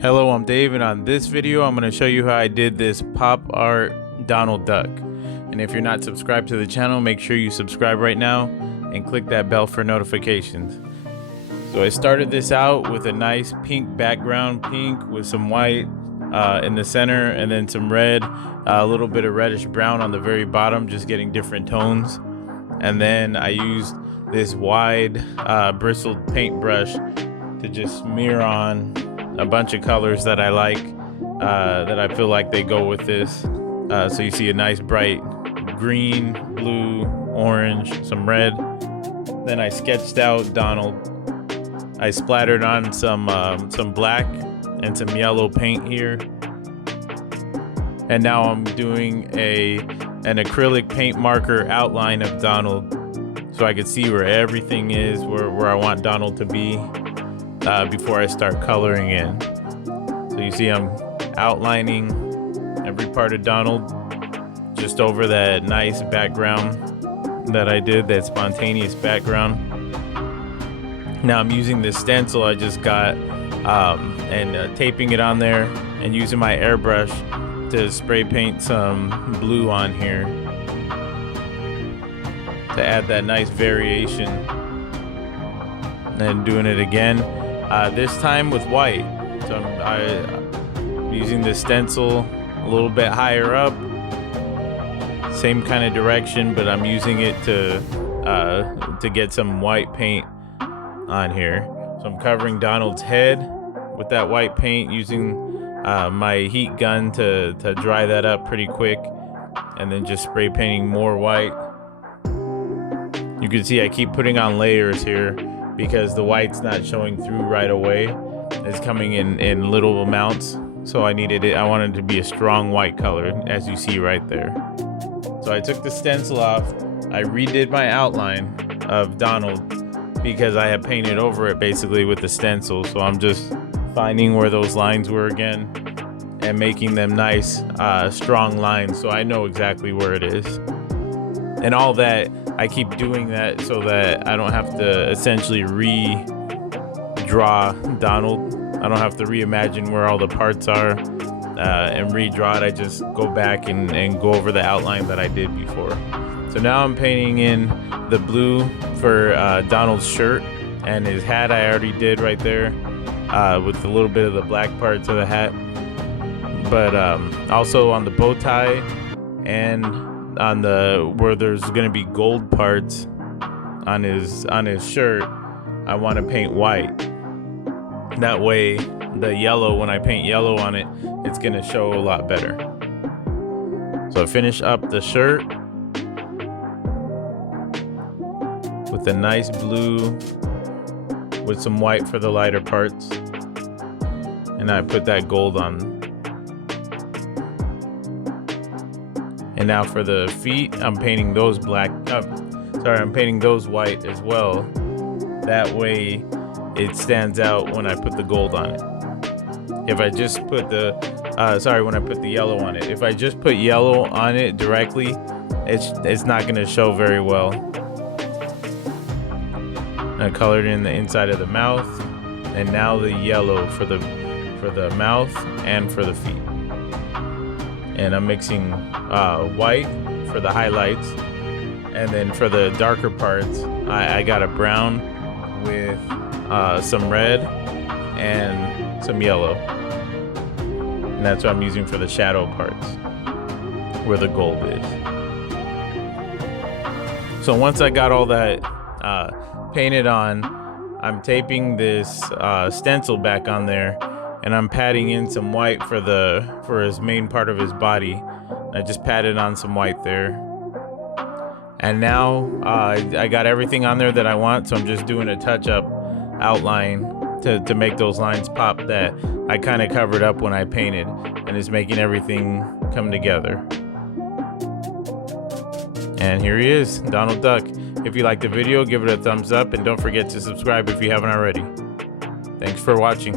Hello, I'm Dave, and on this video I'm going to show you how I did this pop art Donald Duck. And if you're not subscribed to the channel, make sure you subscribe right now and click that bell for notifications. So I started this out with a nice pink background, pink with some white in the center, and then some red, a little bit of reddish brown on the very bottom, just getting different tones. And then I used this wide bristled paintbrush to just smear on a bunch of colors that I like, that I feel like they go with this. So you see a nice bright green, blue, orange, some red. Then I sketched out Donald. I splattered on some black and some yellow paint here. And now I'm doing an acrylic paint marker outline of Donald, so I could see where everything is, where I want Donald to be. Before I start coloring in. So you see I'm outlining every part of Donald just over that nice background that I did, that spontaneous background. Now I'm using this stencil I just got and taping it on there and using my airbrush to spray paint some blue on here to add that nice variation, and then doing it again. This time with white. So I'm using the stencil a little bit higher up, same kind of direction, but I'm using it to get some white paint on here. So I'm covering Donald's head with that white paint, using my heat gun to dry that up pretty quick, and then just spray painting more white. You can see I keep putting on layers here, because the white's not showing through right away. It's coming in little amounts, so I wanted it to be a strong white color, as you see right there. So I took the stencil off, I redid my outline of Donald because I had painted over it basically with the stencil. So I'm just finding where those lines were again and making them nice, strong lines, so I know exactly where it is. And all that, I keep doing that so that I don't have to essentially redraw Donald. I don't have to reimagine where all the parts are and redraw it. I just go back and go over the outline that I did before. So now I'm painting in the blue for Donald's shirt, and his hat I already did right there with a little bit of the black parts of the hat. But also on the bow tie and on where there's gonna be gold parts on his shirt, I want to paint white. That way the yellow, when I paint yellow on it, it's gonna show a lot better. So I finish up the shirt with a nice blue with some white for the lighter parts, and I put that gold on. And now for the feet, I'm painting those I'm painting those white as well. That way it stands out when I put the gold on it. If I just put when I put the yellow on it. If I just put yellow on it directly, it's not gonna show very well. I colored in the inside of the mouth, and now the yellow for the mouth and for the feet. And I'm mixing white for the highlights, and then for the darker parts I got a brown with some red and some yellow, and that's what I'm using for the shadow parts where the gold is. So once I got all that painted on, I'm taping this stencil back on there, and I'm patting in some white for his main part of his body. I just patted on some white there. And now I got everything on there that I want, so I'm just doing a touch-up outline to make those lines pop that I kind of covered up when I painted, and it's making everything come together. And here he is, Donald Duck. If you liked the video, give it a thumbs up, and don't forget to subscribe if you haven't already. Thanks for watching.